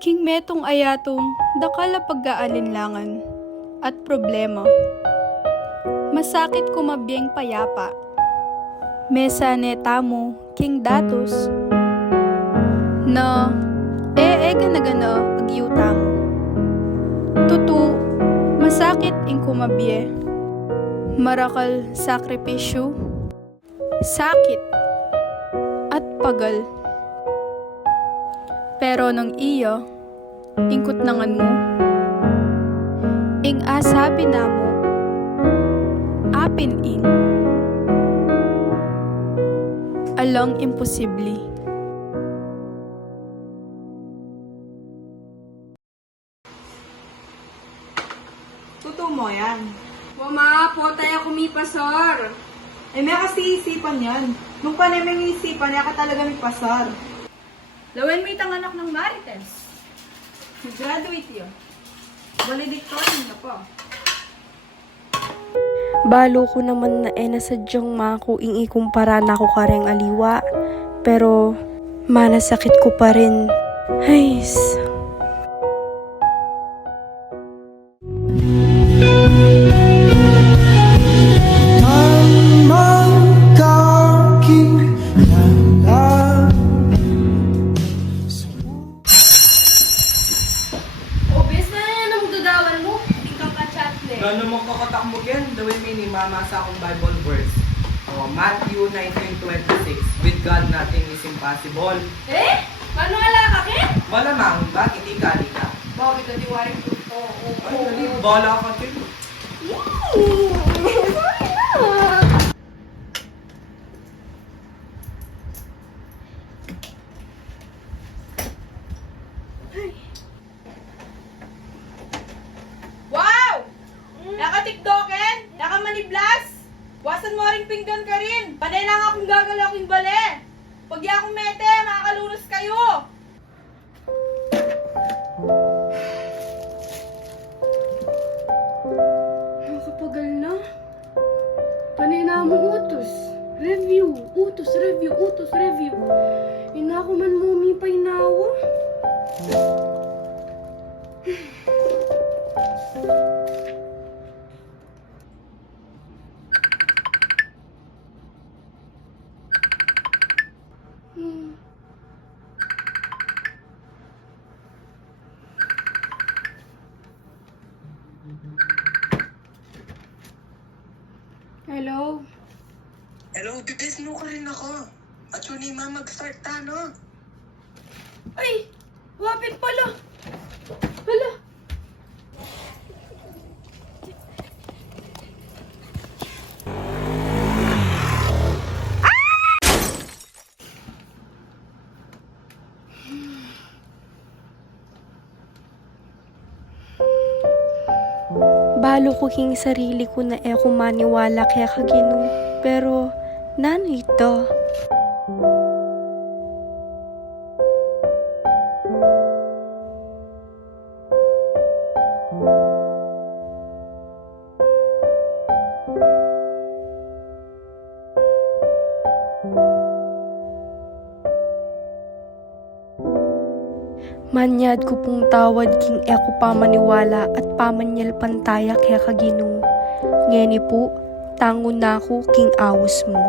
King metong ayatong dakala pagkaalinlangan at problema. Masakit kumabiyeng payapa. Mesa netamo king datos na eega na gana agyutang. Tutu, masakit ing kumabye. Marakal sakripisyo, sakit at pagal. Pero nang iya, ingkot nangan mo, ing asabi na mo, apin ing, alang imposible. Totoo mo yan. Mama, po tayo kumipasar. Eh, may kasi isipan yan. Nung pa namin yung isipan, niya ka talaga may pasar. Lawen may tanganak ng Marites. Graduate yun. Valedictorian na po. Balo ko naman na nasadyang makuing ikumpara na ako kareng aliwa. Pero, manasakit ko pa rin. Hays. Obes na yan ang dudawan mo. Hindi kang kachatle. Gano'n mong kakatakmog yan? Dawin may ni mama sa akong Bible verse. Matthew 19:26. With God nothing is impossible. Eh? Paano ala ka, Ken? Malamang, bakit ikali ka? Bakit na diwaring ko? Ay, dali, bala ka din. Wow! Naka-tiktoken? Naka-maniblas? Wasan mo ring pinggan ka rin. Panay lang akong gagalaking bale. Pag di akong mete, makakalunos kayo. Nakapagal na. Panay na mo utos. Review. Utos, review, utos, review. Ina ko man mumipay nawa. Hello? Hello, bibisno ka rin ako. At yun ni mama mag-start ta, no? Ay! Wapit pala! Hala! Balo ko king sarili ko na ko maniwala kaya kagino. Pero, nano ito? Manyad ko pong tawad king eko pamaniwala at pamanyal pantaya kaya kagino. Ngeni po, tango na ako king awos mo.